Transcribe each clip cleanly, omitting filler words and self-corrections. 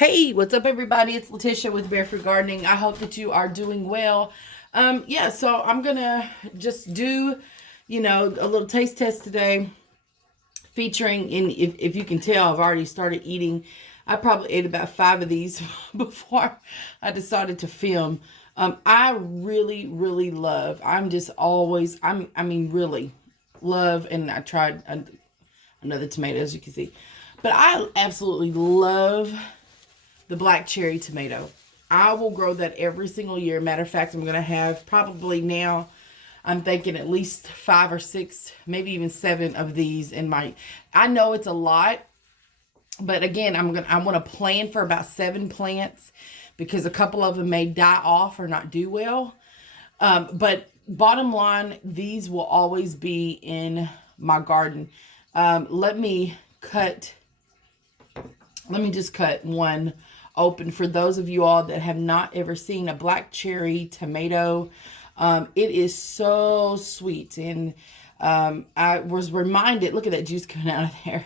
Hey, what's up, everybody? It's Letitia with Barefoot Gardening. I hope that you are doing well. So I'm gonna just do, a little taste test today, featuring if you can tell, I've already started eating. I probably ate about 5 of these before I decided to film. I really, really love. I'm just always. Really love, and I tried another tomato, as you can see, but I absolutely love the black cherry tomato. I will grow that every single year. Matter of fact, I'm going to have probably now, I'm thinking at least 5 or 6, maybe even 7 of these in my, I know it's a lot, but again, I want to plan for about 7 plants because a couple of them may die off or not do well. But bottom line, these will always be in my garden. Let me just cut one open for those of you all that have not ever seen a black cherry tomato. It is so sweet. And I was reminded, look at that juice coming out of there.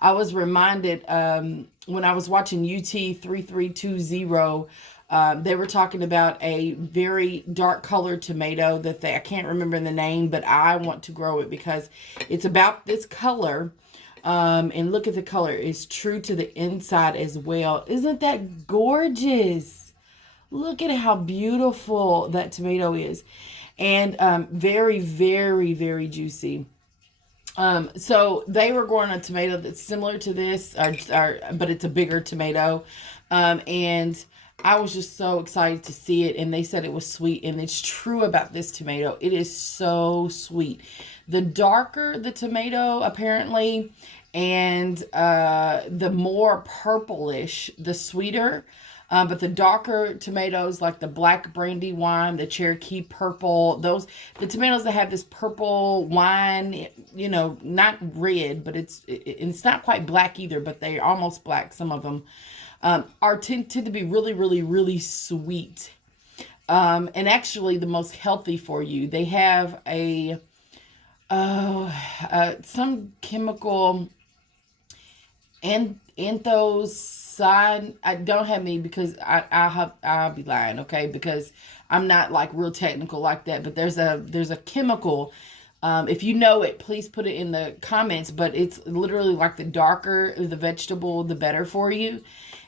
I was reminded when I was watching UT 3320, they were talking about a very dark colored tomato that I can't remember the name, but I want to grow it because it's about this color. And look at the color. It's true to the inside as well. Isn't that gorgeous? Look at how beautiful that tomato is. And very, very, very juicy. So they were growing a tomato that's similar to this, but it's a bigger tomato. And I was just so excited to see it. And they said it was sweet. And it's true about this tomato. It is so sweet. The darker the tomato, apparently, and the more purplish, the sweeter. But the darker tomatoes, like the black brandy wine, the Cherokee purple, the tomatoes that have this purple wine, not red, but it's not quite black either, but they're almost black, some of them, tend to be really, really, really sweet. And actually the most healthy for you. They have some chemical anthocyan. I don't have any because I'll be lying, okay? Because I'm not like real technical like that. But there's a chemical. If you know it, please put it in the comments. But it's literally like the darker the vegetable, the better for you.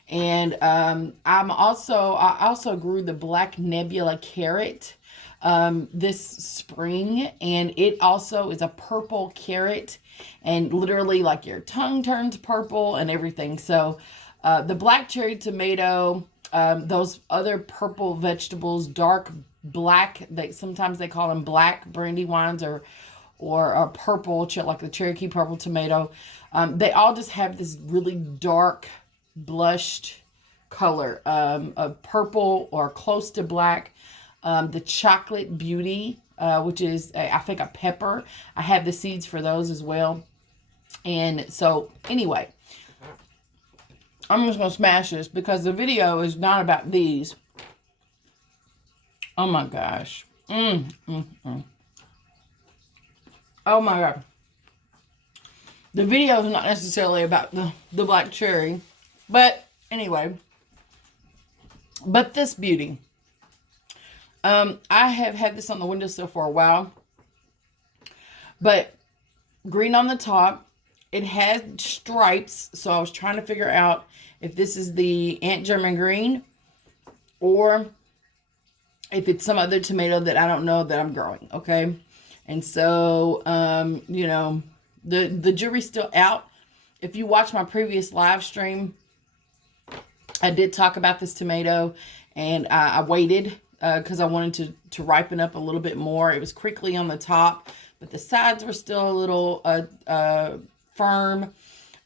And I also grew the black nebula carrot this spring, and it also is a purple carrot, and literally like your tongue turns purple and everything. So the black cherry tomato, those other purple vegetables, dark black, sometimes they call them black brandy wines, or purple, like the Cherokee purple tomato. They all just have this really dark blushed color of purple or close to black. The chocolate beauty, which is I think a pepper. I have the seeds for those as well. And so anyway, I'm just gonna smash this because the video is not about these. Oh my gosh. Oh my God. The video is not necessarily about the black cherry, but anyway, but this beauty. I have had this on the windowsill for a while, but green on the top. It had stripes, so I was trying to figure out if this is the Aunt German green or if it's some other tomato that I don't know that I'm growing, okay? And so, the jury's still out. If you watch my previous live stream, I did talk about this tomato, and I waited because I wanted to ripen up a little bit more. It was crinkly on the top, but the sides were still a little firm,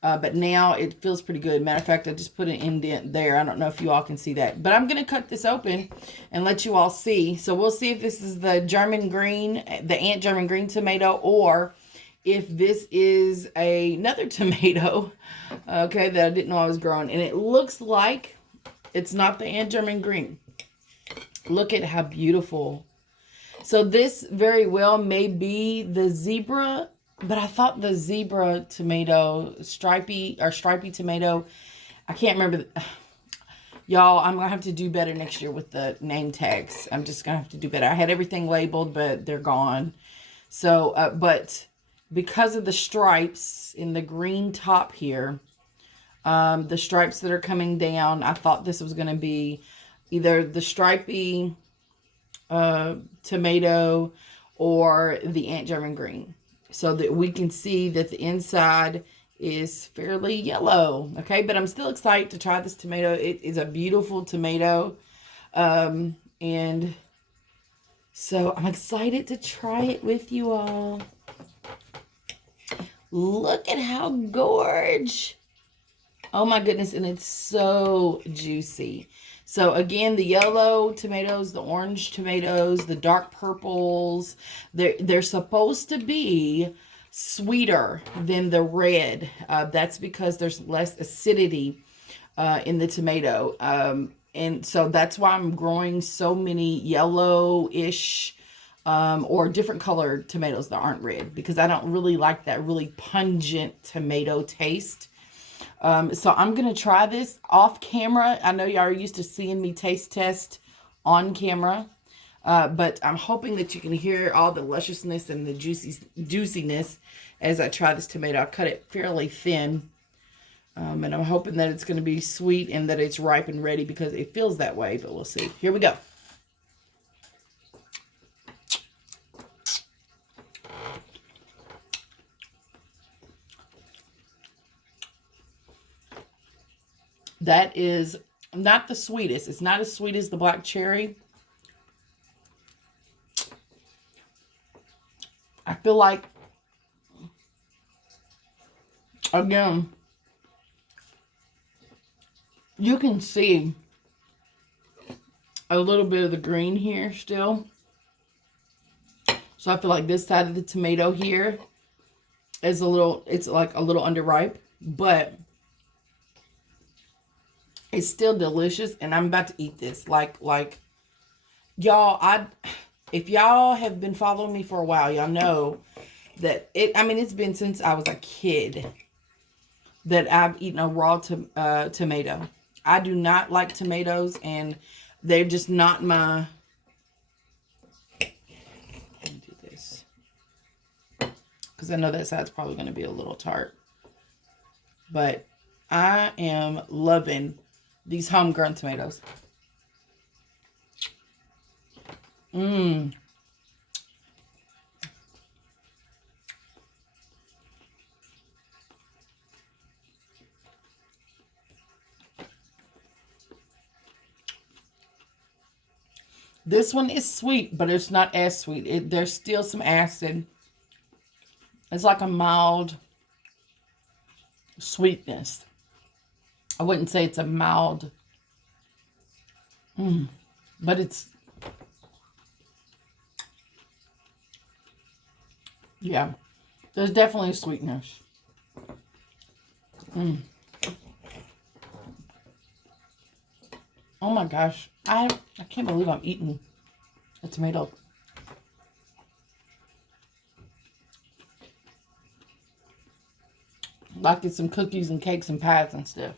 but now it feels pretty good. Matter of fact, I just put an indent there. I don't know if you all can see that, but I'm going to cut this open and let you all see. So we'll see if this is the German green, the Aunt German green tomato, or if this is another tomato, okay, that I didn't know I was growing. And it looks like it's not the Aunt German green. Look at how beautiful. So this very well may be the zebra, but I thought the zebra tomato, stripy tomato, I can't remember. Y'all, I'm going to have to do better next year with the name tags. I'm just going to have to do better. I had everything labeled, but they're gone. So, but because of the stripes in the green top here, the stripes that are coming down, I thought this was going to be either the stripy tomato or the Aunt German green, so that we can see that the inside is fairly yellow. Okay, but I'm still excited to try this tomato. It is a beautiful tomato, and so I'm excited to try it with you all. Look at how gorge. Oh my goodness, and it's so juicy. So again, the yellow tomatoes, the orange tomatoes, the dark purples, they're supposed to be sweeter than the red. That's because there's less acidity in the tomato. And so that's why I'm growing so many yellow-ish or different colored tomatoes that aren't red, because I don't really like that really pungent tomato taste. So I'm going to try this off camera. I know y'all are used to seeing me taste test on camera. But I'm hoping that you can hear all the lusciousness and the juiciness as I try this tomato. I cut it fairly thin. And I'm hoping that it's going to be sweet and that it's ripe and ready, because it feels that way, but we'll see. Here we go. That is not the sweetest. It's not as sweet as the black cherry. I feel like, again, you can see a little bit of the green here still. So I feel like this side of the tomato here is a little, it's like a little underripe, but it's still delicious, and I'm about to eat this. Like y'all, if y'all have been following me for a while, y'all know that it's been since I was a kid that I've eaten a raw tomato. I do not like tomatoes, and they're just not my... Let me do this, because I know that side's probably going to be a little tart. But I am loving these homegrown tomatoes. This one is sweet, but it's not as sweet. There's still some acid. It's like a mild sweetness. I wouldn't say it's a mild, but it's, yeah, there's definitely a sweetness. Oh my gosh, I can't believe I'm eating a tomato. Like it's some cookies and cakes and pies and stuff.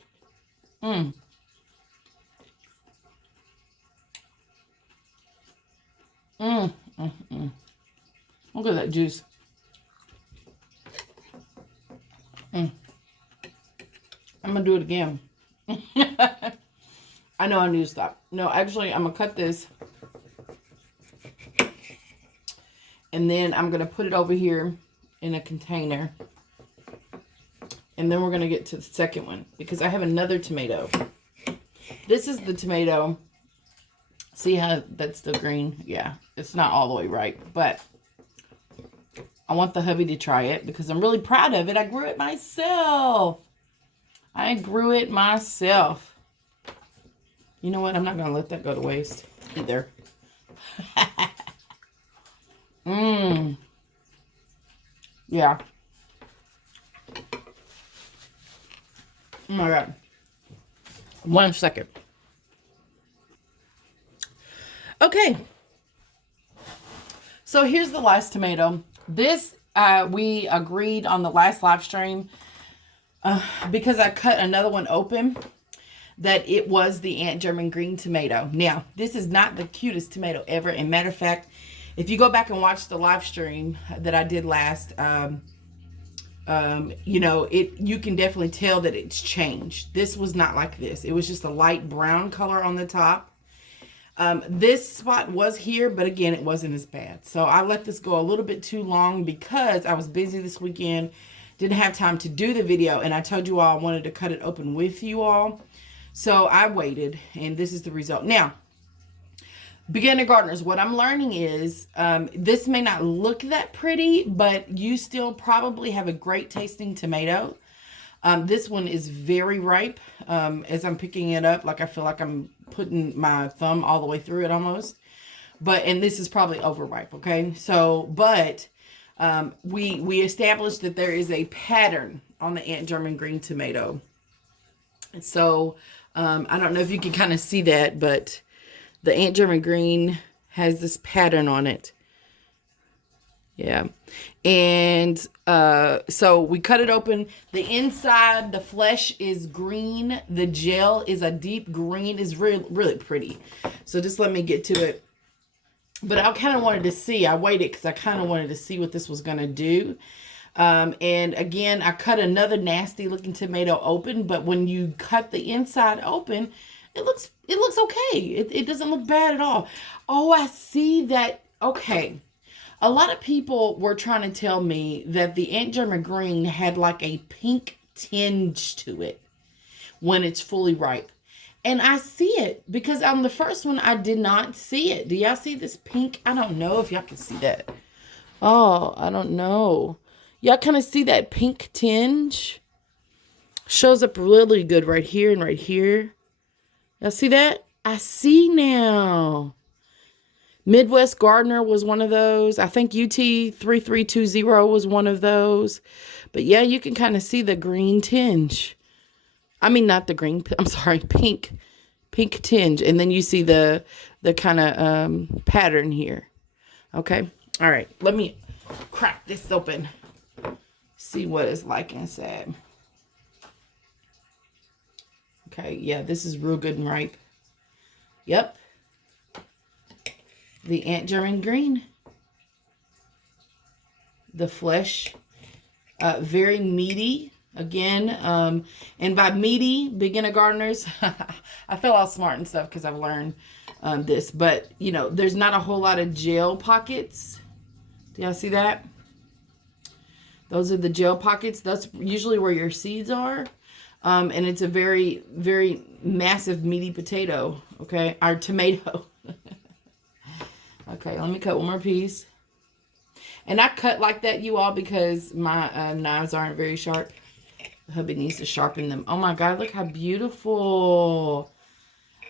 Look at that juice. I'm gonna do it again. I know I need to stop. No, actually, I'm gonna cut this, and then I'm gonna put it over here in a container, and then we're gonna get to the second one, because I have another tomato. This is the tomato. See how that's still green? Yeah, it's not all the way ripe, but I want the hubby to try it because I'm really proud of it. I grew it myself. You know what? I'm not going to let that go to waste either. Yeah. Oh my God. 1 second. Okay. So here's the last tomato. This, we agreed on the last live stream because I cut another one open that it was the Aunt German green tomato. Now, this is not the cutest tomato ever. And matter of fact, if you go back and watch the live stream that I did last, you know, you can definitely tell that it's changed. This was not like this. It was just a light brown color on the top. This spot was here, but again, it wasn't as bad. So I let this go a little bit too long because I was busy this weekend. Didn't have time to do the video. And I told you all I wanted to cut it open with you all. So I waited, and this is the result. Now, beginner gardeners, what I'm learning is this may not look that pretty, but you still probably have a great tasting tomato. This one is very ripe. As I'm picking it up, like I feel like I'm putting my thumb all the way through it almost. And this is probably overripe, okay? So, but we established that there is a pattern on the Aunt German green tomato. So, I don't know if you can kind of see that, but the Aunt German green has this pattern on it. Yeah. And so we cut it open. The inside, the flesh is green. The gel is a deep green. It's really, really pretty. So just let me get to it. But I kind of wanted to see. I waited because I kind of wanted to see what this was going to do. And again, I cut another nasty looking tomato open, but when you cut the inside open, it looks okay. It doesn't look bad at all. Oh, I see that. Okay. A lot of people were trying to tell me that the Aunt German green had like a pink tinge to it when it's fully ripe. And I see it because on the first one, I did not see it. Do y'all see this pink? I don't know if y'all can see that. Oh, I don't know. Y'all kind of see that pink tinge? Shows up really good right here and right here. Y'all see that? I see now. Midwest Gardener was one of those. I think UT3320 was one of those. But yeah, you can kind of see the green tinge. I mean, not the green, I'm sorry, pink tinge. And then you see the kind of pattern here. Okay. All right. Let me crack this open. See what it's like inside. Okay. Yeah, this is real good and ripe. Yep. The Aunt German green. The flesh, very meaty. Again, and by meaty, beginner gardeners, I feel all smart and stuff because I've learned this. But, you know, there's not a whole lot of gel pockets. Do y'all see that? Those are the gel pockets. That's usually where your seeds are. And it's a very, very massive, meaty potato. Okay? Our tomato. Okay, let me cut one more piece. And I cut like that, you all, because my knives aren't very sharp. Hubby needs to sharpen them. Oh my God, look how beautiful.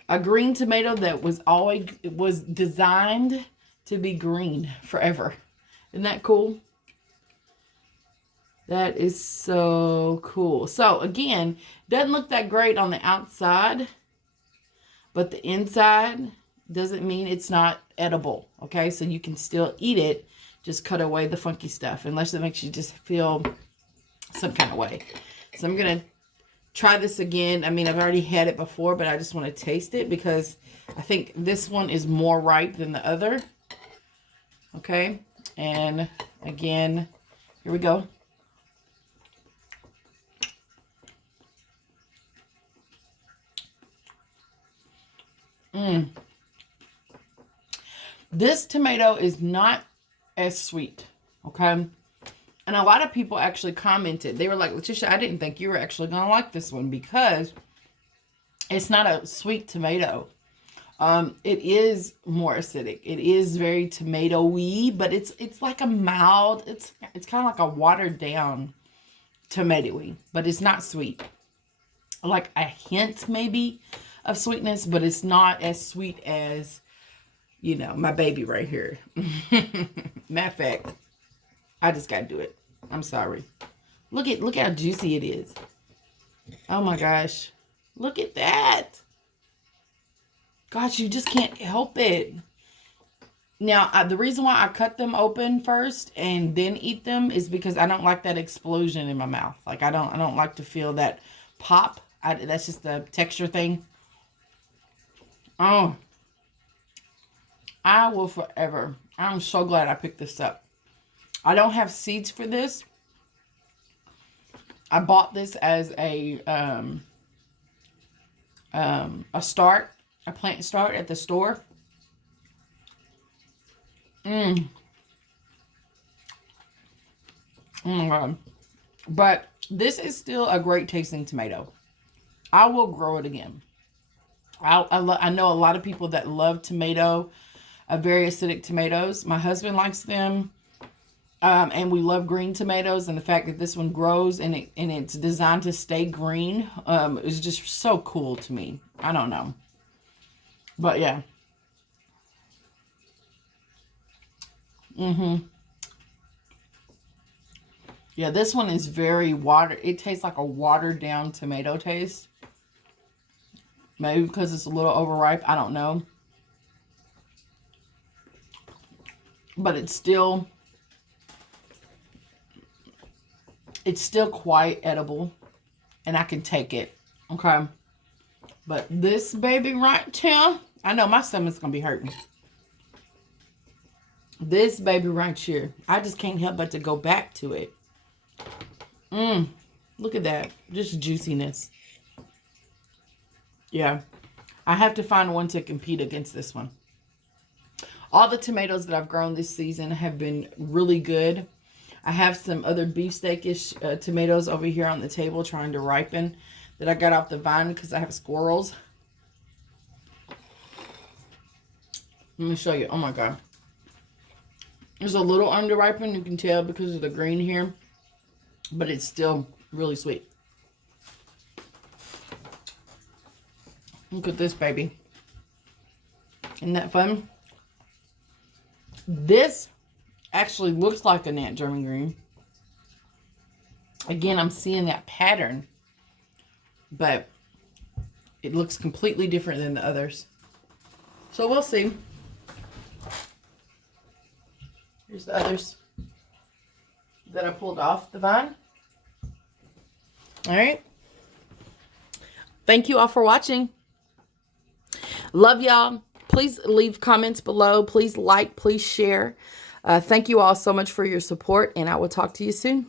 A green tomato that was designed to be green forever. Isn't that cool? That is so cool. So again, doesn't look that great on the outside, but the inside doesn't mean it's not edible. Okay, so you can still eat it. Just cut away the funky stuff, unless it makes you just feel some kind of way. So I'm going to try this again. I mean, I've already had it before, but I just want to taste it because I think this one is more ripe than the other. Okay. And again, here we go. This tomato is not as sweet. Okay. And a lot of people actually commented. They were like, Letitia, I didn't think you were actually going to like this one because it's not a sweet tomato. It is more acidic. It is very tomato-y, but it's like a mild, it's kind of like a watered down tomato-y, but it's not sweet. Like a hint maybe of sweetness, but it's not as sweet as, you know, my baby right here. Matter of fact, I just got to do it. I'm sorry. Look how juicy it is. Oh my gosh. Look at that. Gosh, you just can't help it. Now, the reason why I cut them open first and then eat them is because I don't like that explosion in my mouth. Like I don't like to feel that pop That's just the texture thing. Oh, I will forever. I'm so glad I picked this up. I don't have seeds for this. I bought this as a plant start at the store. Oh my God. But this is still a great tasting tomato. I will grow it again. I know a lot of people that love tomato, very acidic tomatoes. My husband likes them. And we love green tomatoes, and the fact that this one grows and it's designed to stay green is just so cool to me. I don't know. But yeah. Yeah, this one is very it tastes like a watered down tomato taste. Maybe because it's a little overripe. I don't know. But it's still quite edible. And I can take it. Okay. But this baby right here, I know my stomach's going to be hurting. This baby right here, I just can't help but to go back to it. Look at that. Just juiciness. Yeah. I have to find one to compete against this one. All the tomatoes that I've grown this season have been really good. I have some other beefsteak-ish tomatoes over here on the table trying to ripen that I got off the vine because I have squirrels. Let me show you. Oh my God. There's a little under-ripened, you can tell because of the green here. But it's still really sweet. Look at this baby. Isn't that fun? This actually looks like a Nat German green. Again, I'm seeing that pattern, but it looks completely different than the others. So we'll see. Here's the others that I pulled off the vine. All right. Thank you all for watching. Love y'all. Please leave comments below. Please like, please share. Thank you all so much for your support, and I will talk to you soon.